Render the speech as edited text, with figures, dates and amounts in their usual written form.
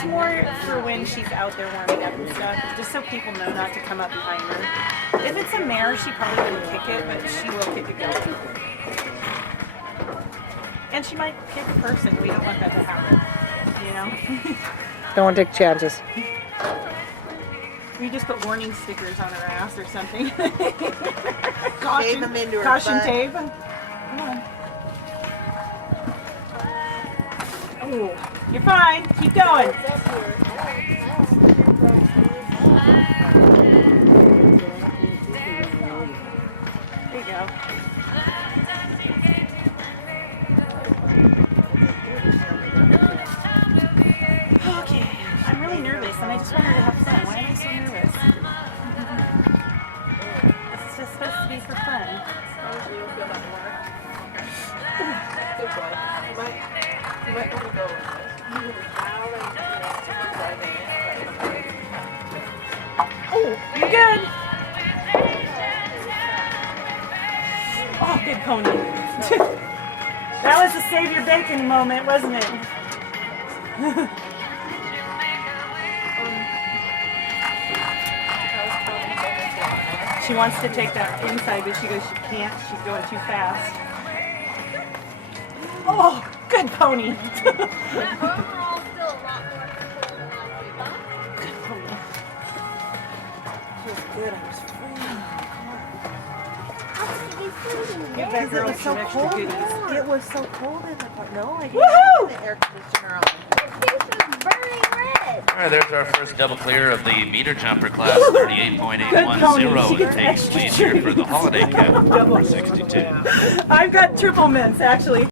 It's more for when she's out there warming up and stuff, just so people know not to come up behind her. If it's a mare, she probably wouldn't kick it, but she will kick a goat. And she might kick a person. We don't want that to happen, you know? Don't want to take chances. We just put warning stickers on her ass or something. Shave them into her Caution butt. tape. Come on. Oh, you're fine. Keep going. There you go. Okay. I'm really nervous and I just want her to have fun. Why am I so nervous? It's just supposed to be for fun. Good boy. You might want to go with this. Oh, you're good. Oh, good pony. That was a save your bacon moment, wasn't it? She wants to take that inside, but she goes, she can't. She's going too fast. Oh, good pony. Overall, still a lot more control than last week, huh? Good pony. Feels good. I was Give that girl it was so some extra cold. goodies. It was so cold in the car. No, I didn't Woohoo! have the air conditioner on. Your face is burning red. All right, there's our first double clear of the meter jumper class, Good 38.810, pony. She and gets takes extra lead here for the holiday cap, Double. number 62. I've got triple mints, actually.